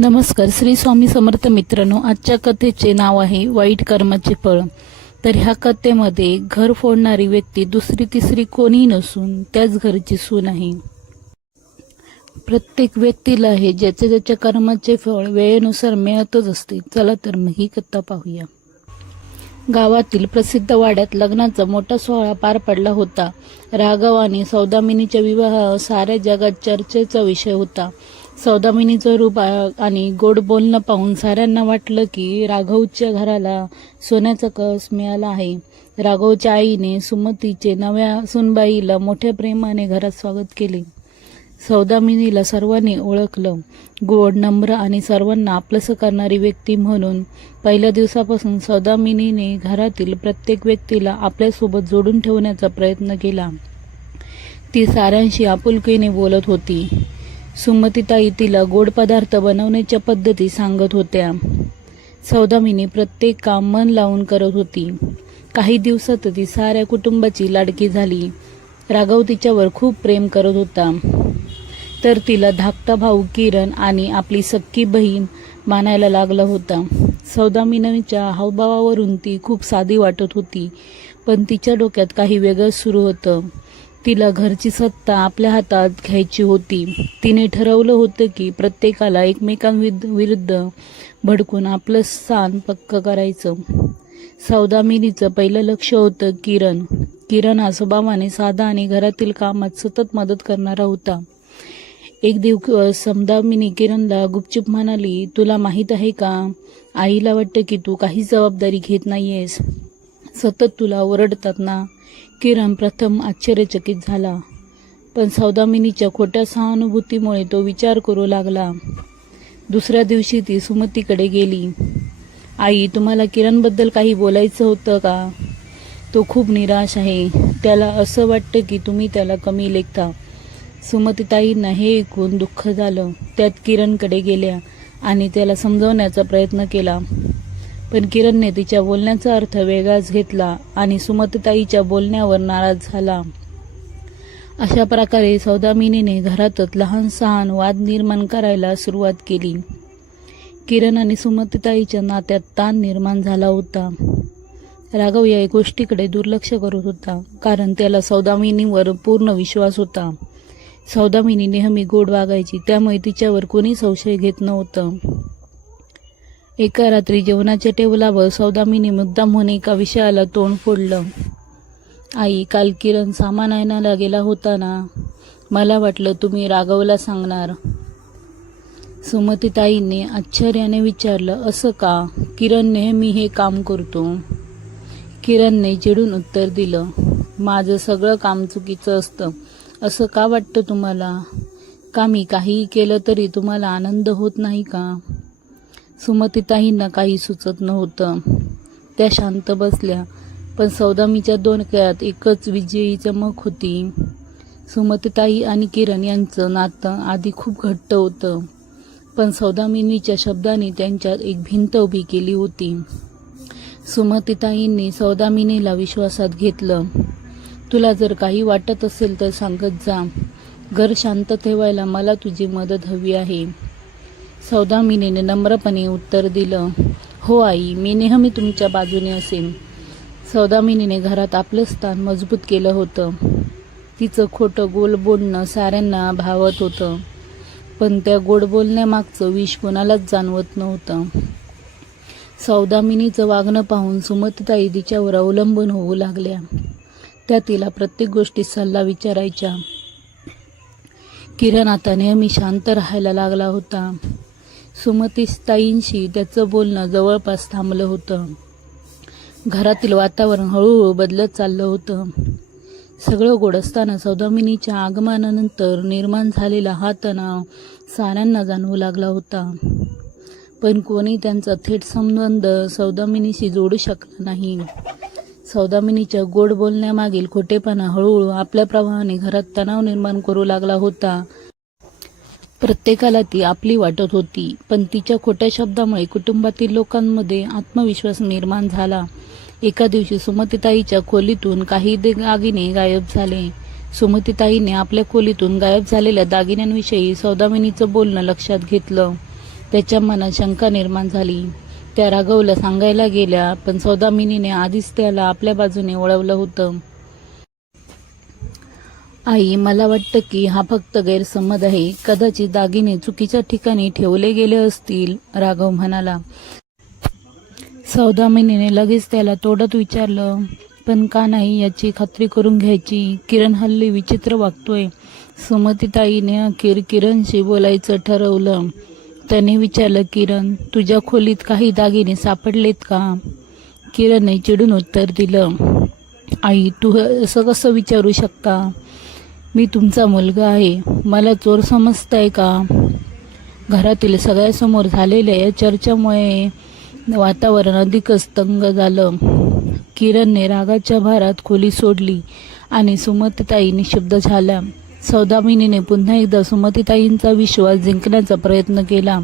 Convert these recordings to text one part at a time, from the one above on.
नमस्कार. श्री स्वामी समर्थ मित्रांनो, आजच्या कथेचे नाव आहे वाईट कर्माचे फळ. तर ह्या कथेमध्ये घर फोडणारी व्यक्ती दुसरी तिसरी कोणी नसून त्याच घरची सून आहे. प्रत्येक व्यक्तीला आहे ज्याचे त्याच्या कर्माचे फळ वेळेनुसार मिळतच असते. चला तर मग ही कथा पाहूया. गावातील प्रसिद्ध वाड्यात लग्नाचा मोठा सोहळा पार पडला होता. राघव आणि सौदामिनीचा विवाह साऱ्या जगात चर्चेचा विषय होता. सौदामिनीचं रूप आणि गोड बोलणं पाहून साऱ्यांना वाटलं की राघवच्या घराला सोन्याचा कळस मिळाला आहे. राघवच्या आईने सुमतीचे नव्या सुनबाईला मोठ्या प्रेमाने घरात स्वागत केले. सौदामिनीला सर्वांनी ओळखलं. गोड, नम्र आणि सर्वांना आपलंसं करणारी व्यक्ती म्हणून पहिल्या दिवसापासून सौदामिनीने घरातील प्रत्येक व्यक्तीला आपल्यासोबत जोडून ठेवण्याचा प्रयत्न केला. ती साऱ्यांशी आपुलकीने बोलत होती. सुमतीताई तिला गोड पदार्थ बनवण्याच्या पद्धती सांगत होत्या. सौदामिनी प्रत्येक काम मन लावून करत होती. काही दिवसात ती साऱ्या कुटुंबाची लाडकी झाली. राघव तिच्यावर खूप प्रेम करत होता, तर तिला धाकटा भाऊ किरण आणि आपली सख्खी बहीण मानायला लागला होता. सौदामिनीच्या हावभावावरून ती खूप साधी वाटत होती, पण तिच्या डोक्यात काही वेगळंच सुरू होतं. तिला घरची सत्ता आपल्या हातात घ्यायची होती. तिने ठरवलं होतं की प्रत्येकाला एकमेकांविरुद्ध भडकून आपलं स्थान पक्क करायचं. सौदामिनीचं पहिलं लक्ष होतं किरण. किरण हा स्वभावाने साधा आणि घरातील कामात सतत मदत करणारा होता. एक दिवस सौदामिनी किरणला गुपचूप म्हणाली, तुला माहीत आहे का, आईला वाटतं की तू काही जबाबदारी घेत नाहीयेस. सतत तुला ओरडतात ना. किरण प्रथम आश्चर्यचकित झाला, पण सौदामिनीच्या खोट्या सहानुभूतीमुळे तो विचार करू लागला. दुसऱ्या दिवशी ती सुमतीकडे गेली. आई, तुम्हाला किरणबद्दल काही बोलायचं होतं का? तो खूप निराश आहे. त्याला असं वाटतं की तुम्ही त्याला कमी लेखता. सुमतीताईंना हे ऐकून दुःख झालं. त्यात किरणकडे गेल्या आणि त्याला समजवण्याचा प्रयत्न केला, पण किरणने तिच्या बोलण्याचा अर्थ वेगळाच घेतला आणि सुमतीताईच्या बोलण्यावर नाराज झाला. अशा प्रकारे सौदामिनीने घरातच लहान सहान वाद निर्माण करायला सुरुवात केली. किरण आणि सुमतीताईच्या नात्यात ताण निर्माण झाला होता. राघव या गोष्टीकडे दुर्लक्ष करत होता, कारण त्याला सौदामिनीवर पूर्ण विश्वास होता. सौदामिनी नेहमी गोड वागायची, त्यामुळे तिच्यावर कोणी संशय घेत नव्हतं. एका रात्री जेवणाच्या टेबलावर सौदामिनी मुद्दाम होऊन एका विषयाला तोंड फोडलं. आई, काल किरण सामान आणायला गेला होता ना, मला वाटलं तुम्ही राघवला सांगणार. सुमतीताईंनी आश्चर्याने विचारलं, असं का? किरण नेहमी हे काम करतो. किरणने चिडून उत्तर दिलं, माझं सगळं काम चुकीचं असतं. असं का वाटतं तुम्हाला? का मी काहीही केलं तरी तुम्हाला आनंद होत नाही का? सुमतीताईंना काही सुचत नव्हतं. त्या शांत बसल्या, पण सौदामीच्या डोक्यात एकच विजयी चमक होती. सुमतीताई आणि किरण यांचं नातं आधी खूप घट्ट होतं, पण सौदामिनीच्या शब्दांनी त्यांच्यात एक भिंत उभी केली होती. सुमतीताईंनी सौदामिनीला विश्वासात घेतलं. तुला जर काही वाटत असेल तर सांगत जा. घर शांत ठेवायला मला तुझी मदत हवी आहे. सौदामिनीने नम्रपणे उत्तर दिलं, हो आई, मी नेहमी तुमच्या बाजूने असेन. सौदामिनीने घरात आपलं स्थान मजबूत केलं होतं. तिचं खोटं गोल बोलणं साऱ्यांना भावत होतं, पण त्या गोड बोलण्यामागचं विष कोणालाच जाणवत नव्हतं. सौदामिनीचं वागणं पाहून सुमतीताई तिच्यावर अवलंबून होऊ लागल्या. त्या तिला प्रत्येक गोष्टीत सल्ला विचारायच्या. किरण आता नेहमी शांत राहायला लागला होता. सुमतीताईंशी त्याचं बोलणं जवळपास थांबलं होतं. घरातील वातावरण हळूहळू बदलत चाललं होतं. सगळं गोड असताना सौदामिनीच्या आगमनानंतर निर्माण झालेला हा तणाव साऱ्यांना जाणवू लागला होता, पण कोणी त्यांचा थेट संबंध सौदामिनीशी जोडू शकला नाही. सौदामिनीच्या गोड बोलण्यामागील खोटेपणा हळूहळू आपल्या प्रभावाने घरात तणाव निर्माण करू लागला होता. प्रत्येकाला ती आपली वाटत होती, पण तिच्या खोट्या शब्दामुळे कुटुंबातील लोकांमध्ये आत्मविश्वास निर्माण झाला. एका दिवशी सुमतीताईच्या खोलीतून काही दागिने गायब झाले. सुमतीताईने आपल्या खोलीतून गायब झालेल्या दागिन्यांविषयी सौदामिनीचं बोलणं लक्षात घेतलं. त्याच्या मनात शंका निर्माण झाली. त्या राघवला सांगायला गेल्या, पण सौदामिनीने आधीच त्याला आपल्या बाजूने वळवलं होतं. आई, मला वाटतं की हा फक्त गैरसमज आहे. कदाचित दागिने चुकीच्या ठिकाणी ठेवले गेले असतील, राघव म्हणाला. सौदामिनीने लगेच त्याला तोडत विचारलं, पण का नाही याची खात्री करून घ्यायची? किरण हल्ली विचित्र वागतोय. सुमतीताईने अखेर किरणशी बोलायचं ठरवलं. त्याने विचारलं, किरण, तुझ्या खोलीत काही दागिने सापडलेत का? किरणने चिडून उत्तर दिलं, आई, तू असं कसं विचारू शकता? मी तुमचा मुलगा आहे. मला चोर समजताय का? घरातील सगळ्यासमोर झालेल्या या चर्चेमुळे वातावरण अधिकच तंग झालं. किरणने रागाच्या भारात खोली सोडली आणि सुमतीताई निशब्द झाल्या. सौदामिनीने पुन्हा एकदा सुमतीताईंचा विश्वास जिंकण्याचा प्रयत्न केला.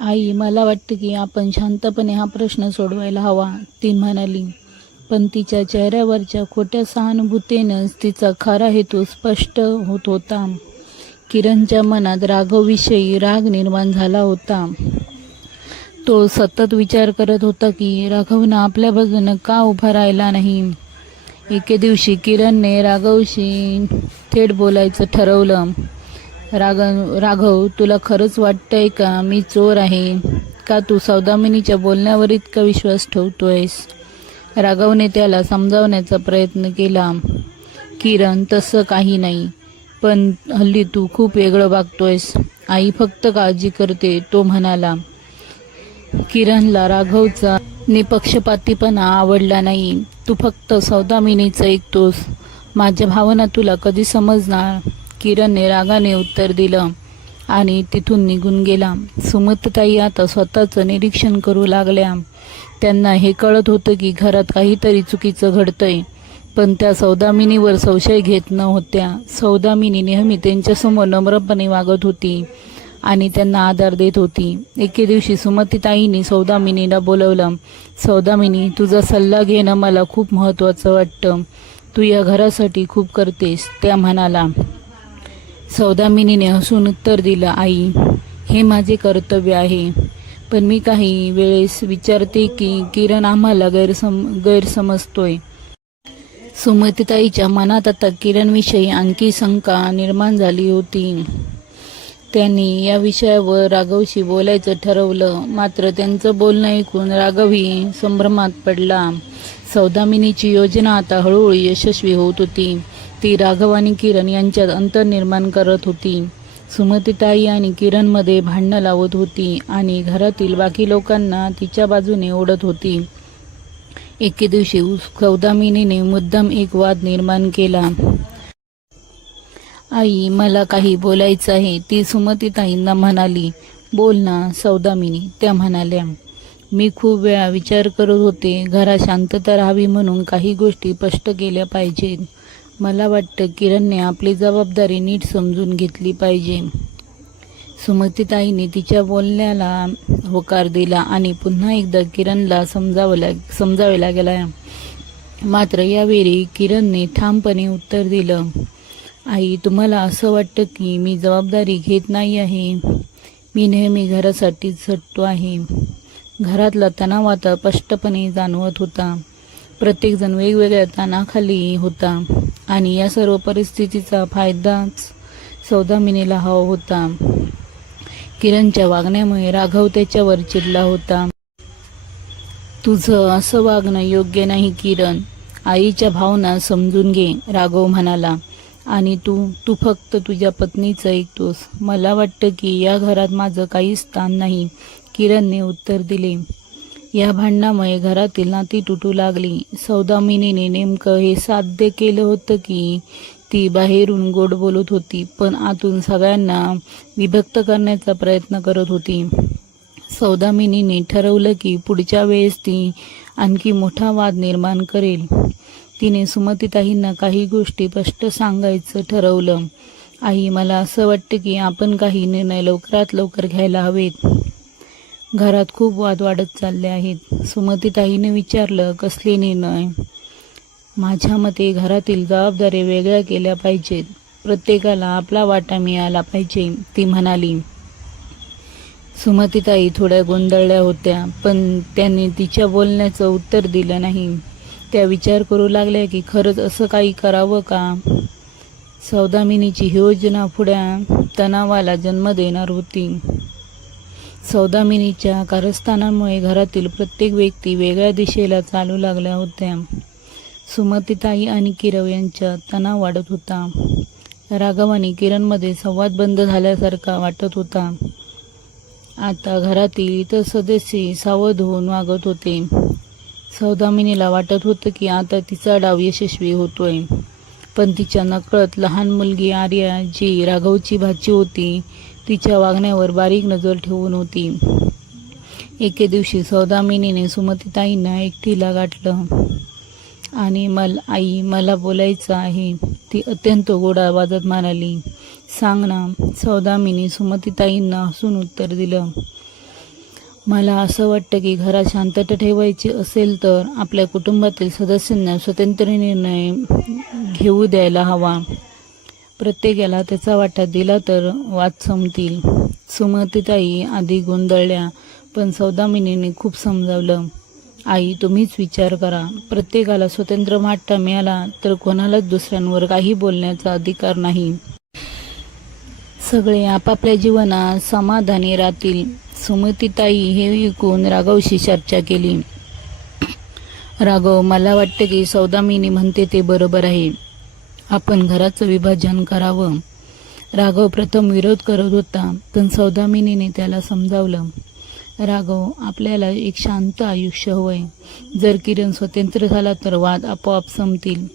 आई, मला वाटतं की आपण शांतपणे हा प्रश्न सोडवायला हवा, ती म्हणाली. पण तिच्या चेहऱ्यावरच्या खोट्या सहानुभूतीनेच तिचा खरा हेतू स्पष्ट होत होता. किरणच्या मनात राघवविषयी राग निर्माण झाला होता. तो सतत विचार करत होता की राघवनं आपल्या बाजूनं का उभा राहिला नाही. एके दिवशी किरणने राघवशी थेट बोलायचं ठरवलं. राघव, तुला खरंच वाटतंय का मी चोर आहे? का तू सौदामिनीच्या बोलण्यावर इतका विश्वास ठेवतोयस? राघवने त्याला समजावण्याचा प्रयत्न केला. किरण, तसं काही नाही, पण हल्ली तू खूप वेगळं वागतोयस. आई फक्त काळजी करते, तो म्हणाला. किरणला राघवचा निपक्षपातीपणा आवडला नाही. तू फक्त सौदामिनीचं ऐकतोस. माझ्या भावना तुला कधी समजणार? किरणने रागाने उत्तर दिलं आणि तिथून निघून गेला. सुमतीताई आता स्वतःचं निरीक्षण करू लागल्या. त्यांना हे कळत होतं की घरात काहीतरी चुकीचं घडतंय, पण त्या सौदामिनीवर संशय घेत नव्हत्या. सौदामिनी नेहमी त्यांच्यासमोर नम्रपणे वागत होती आणि त्यांना आधार देत होती. एके दिवशी सुमतीताईंनी सौदामिनीला बोलवलं. सौदामिनी, तुझा सल्ला घेणं मला खूप महत्त्वाचं वाटतं. तू या घरासाठी खूप करतेस, त्या म्हणाला. सौदामिनीने हसून उत्तर दिलं, आई, हे माझे कर्तव्य आहे. पण मी काही वेळेस विचारते की किरण आम्हाला गैरसमजतोय. सुमतीताईच्या मनात आता किरणविषयी आणखी शंका निर्माण झाली होती. त्यांनी या विषयावर राघवशी बोलायचं ठरवलं. मात्र त्यांचं बोलणं ऐकून राघवही संभ्रमात पडला. सौदामिनीची योजना आता हळूहळू यशस्वी होत होती. ती राघव आणि किरण यांच्यात अंतर निर्माण करत होती. सुमतीताई आणि किरणमध्ये भांडणं लावत होती आणि घरातील बाकी लोकांना तिच्या बाजूने ओढत होती. एके दिवशी सौदामिनीने मुद्दाम एक वाद निर्माण केला. आई, मला काही बोलायचं आहे, ती सुमतीताईंना म्हणाली. बोल ना सौदामिनी, त्या म्हणाल्या. मी खूप वेळा विचार करत होते, घरात शांतता राहावी म्हणून काही गोष्टी स्पष्ट केल्या पाहिजेत. मला वाटतं किरणने आपली जबाबदारी नीट समजून घेतली पाहिजे. सुमतीताईंनी तिच्या बोलण्याला होकार दिला आणि पुन्हा एकदा किरणला समजावायला गेला. मात्र यावेळी किरणने ठामपणे उत्तर दिलं, आई, तुम्हाला असं वाटतं की मी जबाबदारी घेत नाही आहे? मी नेहमी घरासाठी झटतो आहे. घरातला तणाव आता स्पष्टपणे जाणवत होता. प्रत्येकजण वेगवेगळ्या ताणाखाली होता आणि या सर्व परिस्थितीचा फायदाच सौदामिनीला हवा होता. किरणच्या वागण्यामुळे राघव त्याच्यावर चिडला होता. तुझं असं वागणं योग्य नाही किरण. आईच्या भावना समजून घे, राघव म्हणाला. आणि तू फक्त तुझ्या पत्नीचं ऐकतोस. मला वाटतं की या घरात माझं काही स्थान नाही, किरणने उत्तर दिले. या भांडणामुळे घरातील नाती तुटू लागली. सौदामिनीने नेमकं हे साध्य केलं होतं की ती बाहेरून गोड बोलत होती, पण आतून सगळ्यांना विभक्त करण्याचा प्रयत्न करत होती. सौदामिनीने ठरवलं की पुढच्या वेळेस ती आणखी मोठा वाद निर्माण करेल. तिने सुमतीताईंना काही गोष्टी स्पष्ट सांगायचं ठरवलं. आई, मला असं वाटतं की आपण काही निर्णय लवकरात लवकर घ्यायला हवेत. घरात खूप वाद वाढत चालले आहेत. सुमतीताईने विचारलं, कसले निर्णय? माझ्या मते घरातील जबाबदारी वेगळ्या केल्या पाहिजेत. प्रत्येकाला आपला वाटा मिळाला पाहिजे, ती म्हणाली. सुमतीताई थोड्या गोंधळल्या होत्या, पण त्यांनी तिच्या बोलण्याचं उत्तर दिलं नाही. त्या विचार करू लागल्या की खरंच असं काही करावं का? सौदामिनीची ही योजना पुढ्या तणावाला जन्म देणार होती. सौदामिनीच्या कारस्थानामुळे घरातील प्रत्येक व्यक्ती वेगळ्या दिशेला चालू लागल्या होत्या. सुमतीताई आणि किरव यांच्यात तणाव वाढत होता. राघव आणि किरणमध्ये संवाद बंद झाल्यासारखा वाटत होता. आता घरातील इतर सदस्य सावध होऊन वागत होते. सौदामिनीला वाटत होतं की आता तिचा डाव यशस्वी होतोय, पण तिच्या नकळत लहान मुलगी आर्या, जी राघवची भाची होती, तिच्या वागण्यावर बारीक नजर ठेवून होती. एके दिवशी सौदामिनीने सुमतीताईंना एकटीला गाठलं आणि आई, मला बोलायचं आहे, ती अत्यंत गोड आवाजात म्हणाली. सांग ना. सौदामिनी सुमतीताईंना हसून उत्तर दिलं. मला असं वाटतं की घरात शांतता ठेवायची असेल तर आपल्या कुटुंबातील सदस्यांना स्वतंत्र निर्णय घेऊ द्यायला हवा. प्रत्येकाला त्याचा वाटा दिला तर वाद संपतील. सुमतीताई आधी गोंधळल्या, पण सौदामिनीने खूप समजावलं. आई, तुम्हीच विचार करा. प्रत्येकाला स्वतंत्र वाटा मिळाला तर कोणालाच दुसऱ्यांवर काही बोलण्याचा अधिकार नाही. सगळे आपापल्या जीवनात समाधानी राहतील. सुमतीताई हे ऐकून राघवशी चर्चा केली. राघव, मला वाटतं की सौदामिनी म्हणते ते बरोबर आहे. आपण घराचं विभाजन करावं. राघव प्रथम विरोध करत होता, पण सौदामिनीने त्याला समजावलं. राघव, आपल्याला एक शांत आयुष्य हवंय. जर किरण स्वतंत्र झाला तर वाद आपोआप संपतील.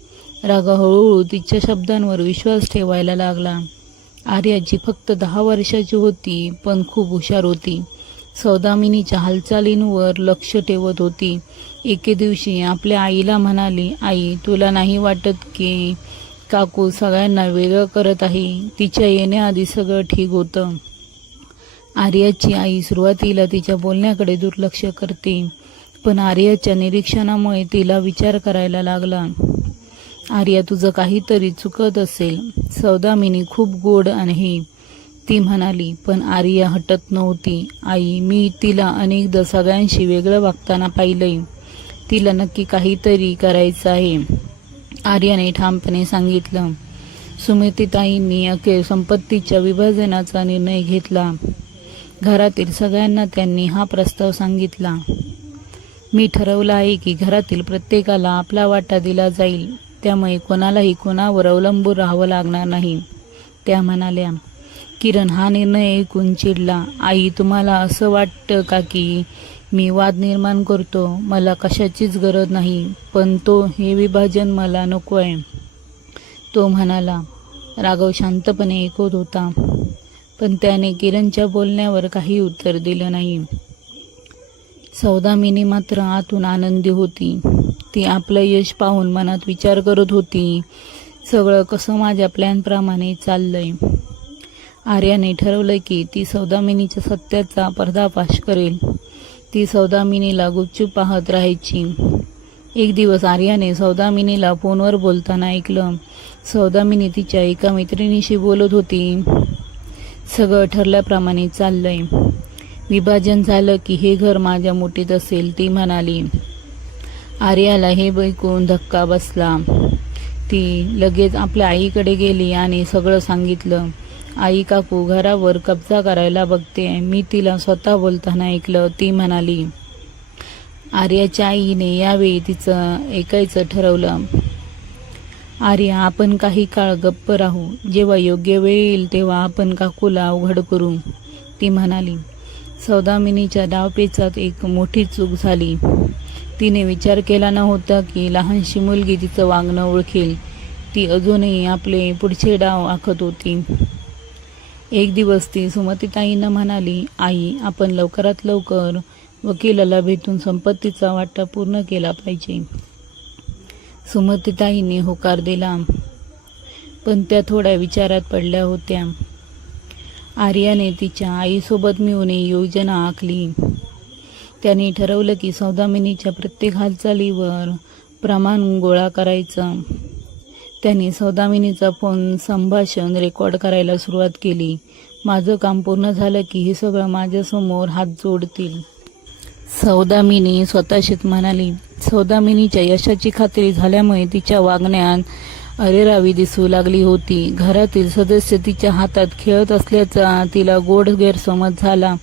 राघव हळूहळू तिच्या शब्दांवर विश्वास ठेवायला लागला. आर्याची फक्त 10 वर्षाची होती, पण खूप हुशार होती. सौदामिनीच्या हालचालींवर लक्ष ठेवत होती. एके दिवशी आपल्या आईला म्हणाली, आई, तुला नाही वाटत की काकू सगळ्यांना वेगळं करत आहे? तिच्या येण्याआधी सगळं ठीक होतं. आर्याची आई सुरुवातीला तिच्या बोलण्याकडे दुर्लक्ष करते, पण आर्याच्या निरीक्षणामुळे तिला विचार करायला लागला. आर्या, तुझं काहीतरी चुकत असेल. सौदामिनी खूप गोड आहे, ती म्हणाली, पण आर्या हटत नव्हती. आई, मी तिला अनेकदा सगळ्यांशी वेगळं वागताना पाहिलंय. तिला नक्की काहीतरी करायचं आहे, आर्याने ठामपणे सांगितलं. सुमतीताईंनी अखेर संपत्तीच्या विभाजनाचा निर्णय घेतला. घरातील सगळ्यांना त्यांनी हा प्रस्ताव सांगितला. मी ठरवलं आहे की घरातील प्रत्येकाला आपला वाटा दिला जाईल, त्यामुळे कोणालाही कोणावर अवलंबून राहावं लागणार नाही, त्या म्हणाल्या. किरण हा निर्णय ऐकून चिडला. आई, तुम्हाला असं वाटतं का की मी वाद निर्माण करतो? मला कशाचीच गरज नाही, पण हे विभाजन मला नको आहे, तो म्हणाला. राघव शांतपणे ऐकत होता, पण त्याने किरणच्या बोलण्यावर काही उत्तर दिलं नाही. सौदामिनी मात्र आतून आनंदी होती. ती आपलं यश पाहून मनात विचार करत होती, सगळं कसं माझ्या प्लॅनप्रमाणे चाललंय. आर्याने ठरवलं की ती सौदामिनीच्या सत्याचा पर्दाफाश करेल. ती सौदामिनीला गुपचूप पाहत राहायची. एक दिवस आर्याने सौदामिनीला फोनवर बोलताना ऐकलं. सौदामिनी तिच्या एका मैत्रिणीशी बोलत होती. सगळं ठरल्याप्रमाणे चाललंय. विभाजन झालं की हे घर माझ्या मुठीत असेल, ती म्हणाली. आर्याला हे ऐकून धक्का बसला. ती लगेच आपल्या आईकडे गेली आणि सगळं सांगितलं. आई, काकू घरावर कब्जा करायला बघते, मी तिला स्वतः बोलताना ऐकलं, ती म्हणाली. आर्याच्या आईने यावेळी तिचं ऐकायचं ठरवलं. आर्या, आपण काही काळ गप्प राहू. जेव्हा योग्य वेळ येईल तेव्हा आपण काकूला अवघड करू, ती म्हणाली. सौदामिनीच्या डावपेचात एक मोठी चूक झाली. तिने विचार केला नव्हता की लहानशी मुलगी तिचं वागणं ओळखेल. ती अजूनही आपले पुढचे डाव आखत होती. एक दिवस ती सुमतीताईंना म्हणाली, आई, आपण लवकरात लवकर वकिलाला भेटून संपत्तीचा वाटा पूर्ण केला पाहिजे. सुमतीताईंनी होकार दिला, पण त्या थोड्या विचारात पडल्या होत्या. आर्याने तिच्या आईसोबत मिळून योजना आखली. त्याने ठरवलं की सौदामिनीच्या प्रत्येक हालचालीवर प्रमाण गोळा करायचं. त्याने सौदामिनीचा फोन संभाषण रेकॉर्ड करायला सुरुवात केली. माझं काम पूर्ण झालं की हे सगळं माझ्यासमोर हात जोडतील. सौदामिनी स्वतःशीच म्हणाली. सौदामिनीच्या यशाची खात्री झाल्यामुळे तिच्या वागण्यात अरेरावी दिसू लागली होती. घरातील सदस्य तिच्या हातात खेळत असल्याचा तिला गोड गैरसमज झाला.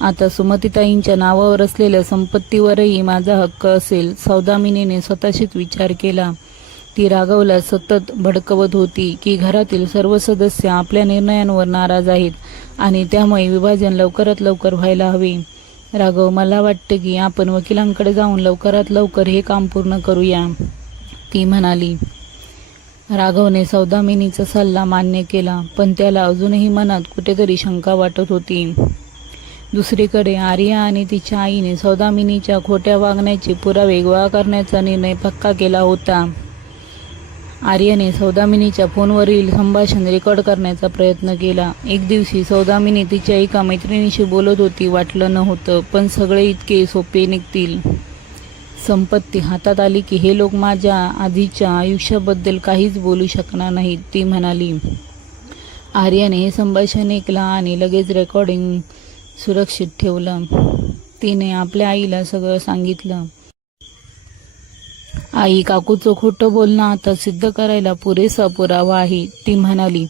आता सुमतीताईंच्या नावावर असलेल्या संपत्तीवरही माझा हक्क असेल, सौदामिनीने स्वतःशीच विचार केला. ती राघवला सतत भडकवत होती की घरातील सर्व सदस्य आपल्या निर्णयांवर नाराज आहेत आणि त्यामुळे विभाजन लवकरात लवकर व्हायला हवे. राघव, मला वाटतं की आपण वकिलांकडे जाऊन लवकरात लवकर हे काम पूर्ण करूया, ती म्हणाली. राघवने सौदामिनीचा सल्ला मान्य केला, पण त्याला अजूनही मनात कुठेतरी शंका वाटत होती. दुसरीकडे आर्या आणि तिच्या आईने सौदामिनीच्या खोट्या वागण्याचे पुरावे गोळा करण्याचा निर्णय पक्का केला होता. आर्याने सौदामिनीच्या फोनवरील संभाषण रेकॉर्ड करण्याचा प्रयत्न केला. एक दिवशी सौदामिनी तिच्या एका मैत्रिणीशी बोलत होती. वाटलं नव्हतं, पण सगळे इतके सोपे निघतील. संपत्ती हातात आली की हे लोक माझ्या आधीच्या आयुष्याबद्दल काहीच बोलू शकणार नाहीत, ती म्हणाली. आर्याने हे संभाषण ऐकलं आणि लगेच रेकॉर्डिंग सुरक्षित ठेवलं. तिने आपल्या आईला सगळं सांगितलं. आई, काकूचं खोटं बोलणं आता सिद्ध करायला पुरेसा पुरावा आहे, ती म्हणाली.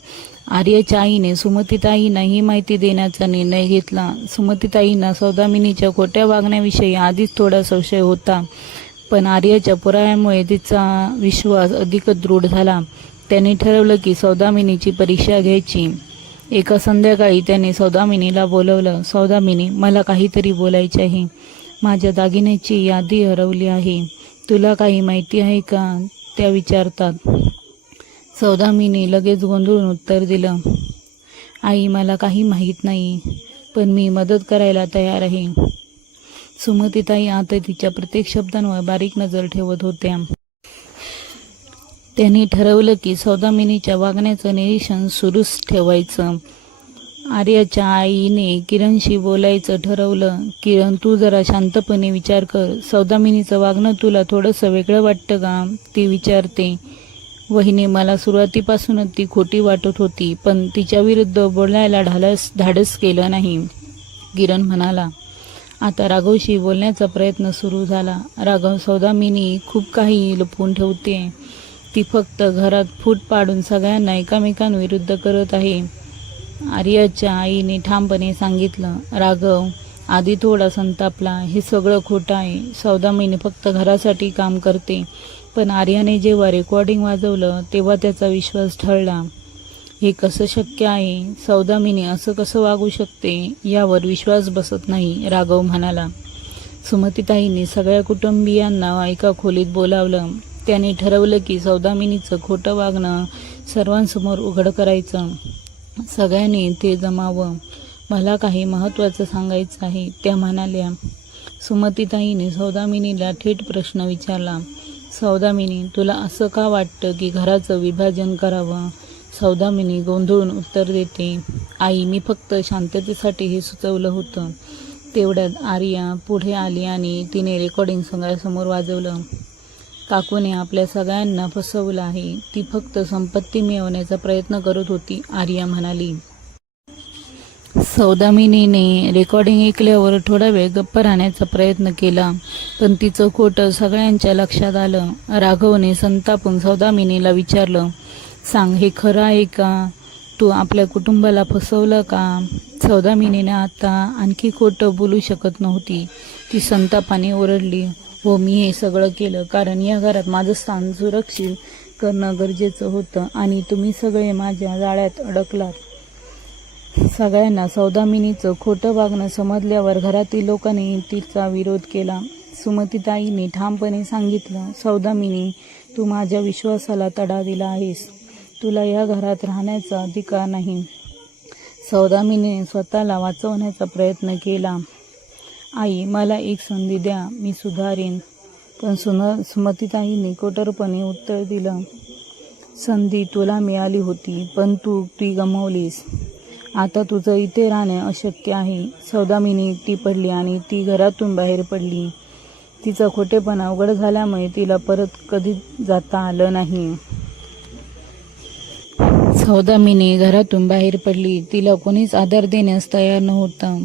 आर्याच्या आईने सुमतीताईंना ही माहिती देण्याचा निर्णय घेतला. सुमतीताईंना सौदामिनीच्या खोट्या वागण्याविषयी आधीच थोडा संशय होता, पण आर्याच्या पुराव्यामुळे तिचा विश्वास अधिकच दृढ झाला. त्यांनी ठरवलं की सौदामिनीची परीक्षा घ्यायची. एका संध्याकाळी त्याने सौदामिनीला बोलवलं. सौदामिनी, मला काहीतरी बोलायचे आहे. माझ्या दागिन्याची यादी हरवली आहे. तुला काही माहिती आहे का, त्या विचारतात. सौदामिनी लगेच गोंधळून उत्तर दिलं. आई, मला काही माहीत नाही, पण मी मदत करायला तयार आहे. सुमतीताई आता तिच्या प्रत्येक शब्दांवर बारीक नजर ठेवत होत्या. त्यांनी ठरवलं की सौदामिनीच्या वागण्याचं निरीक्षण सुरूच ठेवायचं. आर्याच्या आईने किरणशी बोलायचं ठरवलं. किरण, तू जरा शांतपणे विचार कर. सौदामिनीचं वागणं तुला थोडंसं वेगळं वाटतं का, ती विचारते. वहिनी, मला सुरुवातीपासूनच ती खोटी वाटत होती, पण तिच्या विरुद्ध बोलायला धाडस केलं नाही, किरण म्हणाला. आता राघवशी बोलण्याचा प्रयत्न सुरू झाला. राघव, सौदामिनी खूप काही लपवून ठेवते. ती फक्त घरात फूट पाडून सगळ्यांना एकमेकांविरुद्ध करत आहे, आर्याच्या आईने ठामपणे सांगितलं. राघव आधी थोडा संतापला. हे सगळं खोटं आहे. सौदामिनी फक्त घरासाठी काम करते. पण आर्याने जेव्हा रेकॉर्डिंग वाजवलं तेव्हा त्याचा विश्वास ढळला. हे कसं शक्य आहे? सौदामिनी असं कसं वागू शकते, यावर विश्वास बसत नाही, राघव म्हणाला. सुमतीताईंनी सगळ्या कुटुंबियांना एका खोलीत बोलावलं. त्याने ठरवलं की सौदामिनीचं खोटं वागणं सर्वांसमोर उघड करायचं. सगळ्यांनी ते जमावं. मला काही महत्त्वाचं सांगायचं आहे, त्या म्हणाल्या. सुमतीताईने सौदामिनीला थेट प्रश्न विचारला. सौदामिनी, तुला असं का वाटतं की घराचं विभाजन करावं? सौदामिनी गोंधळून उत्तर देते. आई, मी फक्त शांततेसाठी हे सुचवलं होतं. तेवढ्यात आर्या पुढे आली आणि तिने रेकॉर्डिंग सगळ्यासमोर वाजवलं. काकूने आपल्या सगळ्यांना फसवलं आहे. ती फक्त संपत्ती मिळवण्याचा प्रयत्न करत होती, आर्या म्हणाली. सौदामिनीने रेकॉर्डिंग ऐकल्यावर थोडा वेळ गप्प राहण्याचा प्रयत्न केला, पण तिचं खोटं सगळ्यांच्या लक्षात आलं. राघवने संतापून सौदामिनीला विचारलं, सांग, हे खरं आहे का? तू आपल्या कुटुंबाला फसवलं का? सौदामिनीने आता आणखी खोटं बोलू शकत नव्हती. ती संतापाने ओरडली. हो, मी हे सगळं केलं कारण या घरात माझं स्थान सुरक्षित करणं गरजेचं होतं आणि तुम्ही सगळे माझ्या जाळ्यात अडकलात. सगळ्यांना सौदामिनीचं खोटं वागणं समजल्यावर घरातील लोकांनी तिचा विरोध केला. सुमतीताईंनी ठामपणे सांगितलं, सौदामिनी, तू माझ्या विश्वासाला तडा दिला आहेस. तुला या घरात राहण्याचा अधिकार नाही. सौदामिनीने स्वतःला वाचवण्याचा प्रयत्न केला. आई, मला एक संधी द्या, मी सुधारेन. पण सुमतीताईंनी कठोरपणे उत्तर दिलं, संधी तुला मिळाली होती, पण तू ती गमावलीस. आता तुझं इथे राहणे अशक्य आहे. सौदामिनी एकटी पडली आणि ती घरातून बाहेर पडली. तिचा खोटेपणा उघड झाल्यामुळे तिला परत कधी जाता आलं नाही. सौदामिनी घरातून बाहेर पडली. तिला कोणीच आधार देण्यास तयार नव्हता.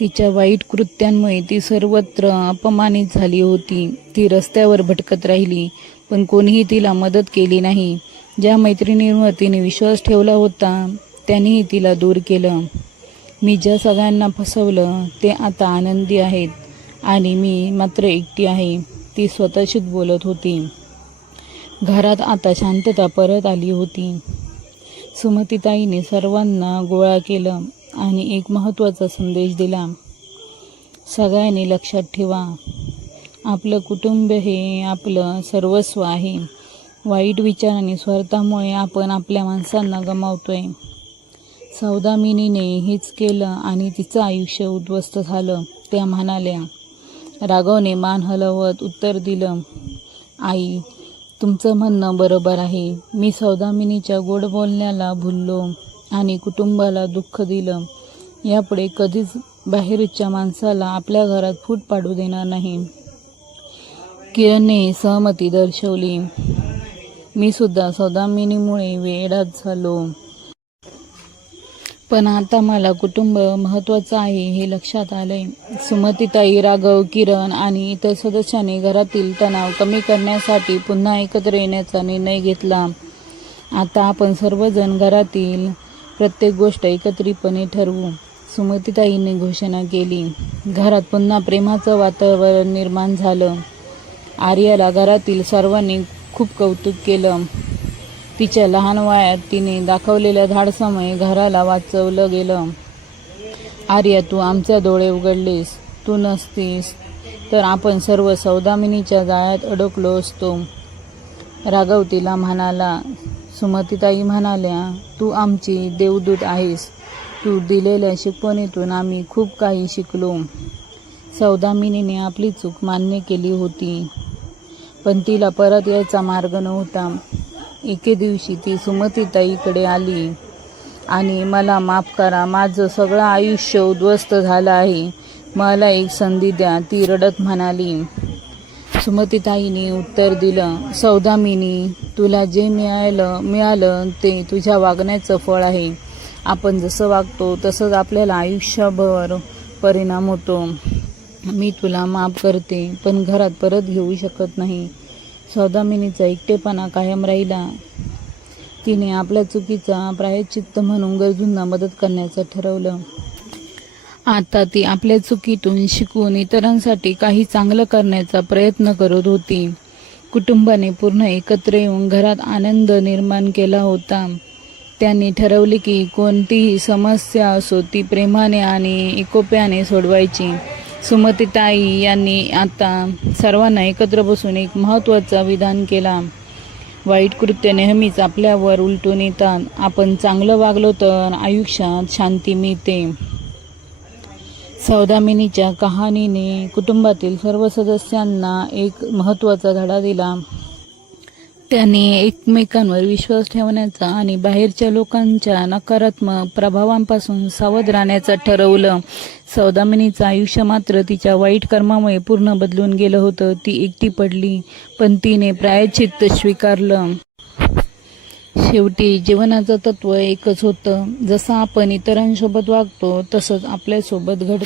तिच्या वाईट कृत्यांमुळे ती सर्वत्र अपमानित झाली होती. ती रस्त्यावर भटकत राहिली, पण कोणीही तिला मदत केली नाही. ज्या मैत्रिणींवर तिने विश्वास ठेवला होता त्यांनीही तिला दूर केलं. मी ज्या सगळ्यांना फसवलं ते आता आनंदी आहेत आणि मी मात्र एकटी आहे, ती स्वतःशीच बोलत होती. घरात आता शांतता परत आली होती. सुमतीताईने सर्वांना गोळा केलं आणि एक महत्त्वाचा संदेश दिला. सगळ्यांनी लक्षात ठेवा, आपलं कुटुंब हे आपलं सर्वस्व आहे. वाईट विचार आणि स्वार्थामुळे आपण आपल्या माणसांना गमावतोय. सौदामिनीने हेच केलं आणि तिचं आयुष्य उद्ध्वस्त झालं, त्या म्हणाल्या. राघवने मान हलवत उत्तर दिलं, आई, तुमचं म्हणणं बरोबर आहे. मी सौदामिनीच्या गोड बोलण्याला भुललो आणि कुटुंबाला दुःख दिलं. यापुढे कधीच बाहेरच्या माणसाला आपल्या घरात फूट पाडू देणार नाही. किरणने सहमती दर्शवली. मी सुद्धा सौदामिनीमुळे वेडाच झालो. पण आता मला कुटुंब महत्त्वाचं आहे हे लक्षात आलंय. सुमतीताई, राघव, किरण आणि इतर सदस्यांनी घरातील तणाव कमी करण्यासाठी पुन्हा एकत्र येण्याचा निर्णय घेतला. आता आपण सर्वजण घरातील प्रत्येक गोष्ट एकत्रितपणे ठरवू, सुमतीताईंनी घोषणा केली. घरात पुन्हा प्रेमाचं वातावरण निर्माण झालं. आर्याला घरातील सर्वांनी खूप कौतुक केलं. तिच्या लहान वयात तिने दाखवलेल्या धाडसामुळे घराला वाचवलं गेलं. आर्या, तू आमचे डोळे उघडलेस. तू नसतीस तर आपण सर्व सौदामिनीच्या जाळ्यात अडकलो असतो, राघव तिला म्हणाला. सुमतीताई म्हणाल्या, तू आमची देवदूत आहेस. तू दिलेल्या शिकवणीतून आम्ही खूप काही शिकलो. सौदामिनीने आपली चूक मान्य केली होती, पण तिला परत यायचा मार्ग नव्हता. एके दिवशी ती सुमतीताईकडे आली आणि मला माफ करा, माझं सगळं आयुष्य उद्ध्वस्त झालं आहे. मला एक संधी द्या, ती रडत म्हणाली. सुमतीताईने उत्तर दिलं, सौदामिनी, तुला जे मिळालं ते तुझ्या वागण्याचं फळ आहे. आपण जसं वागतो तसंच आपल्याला आयुष्यभर परिणाम होतो. मी तुला माफ करते, पण घरात परत घेऊ शकत नाही. सौदामिनीचा एकटेपणा कायम राहिला. तिने आपल्या चुकीचा प्रायश्चित्त म्हणून गरजूंना मदत करण्याचं ठरवलं. आता ती आपल्या चुकीतून शिकून इतरांसाठी काही चांगलं करण्याचा प्रयत्न करत होती. कुटुंबाने पूर्ण एकत्र येऊन घरात आनंद निर्माण केला होता. त्यांनी ठरवले की कोणतीही समस्या असो ती प्रेमाने आणि एकोप्याने सोडवायची. सुमतीताई यांनी आता सर्वांना एकत्र बसून एक महत्त्वाचा विधान केला. वाईट कृत्य नेहमीच आपल्यावर उलटून येतात. आपण चांगलं वागलो तर आयुष्यात शांती मिळते. सौदामिनीच्या कहाणीने कुटुंबातील सर्व सदस्यांना एक महत्त्वाचा धडा दिला. त्यांनी एकमेकांवर विश्वास ठेवण्याचा आणि बाहेरच्या लोकांच्या नकारात्मक प्रभावांपासून सावध राहण्याचं ठरवलं. सौदामिनीचं आयुष्य मात्र तिच्या वाईट कर्मामुळे पूर्ण बदलून गेलं होतं. ती एकटी पडली, पण तिने प्रायश्चित्त स्वीकारलं. शेवटी जीवनाचं तत्त्व एकच होतं, जसं आपण इतरांसोबत वागतो तसंच आपल्यासोबत घडतं.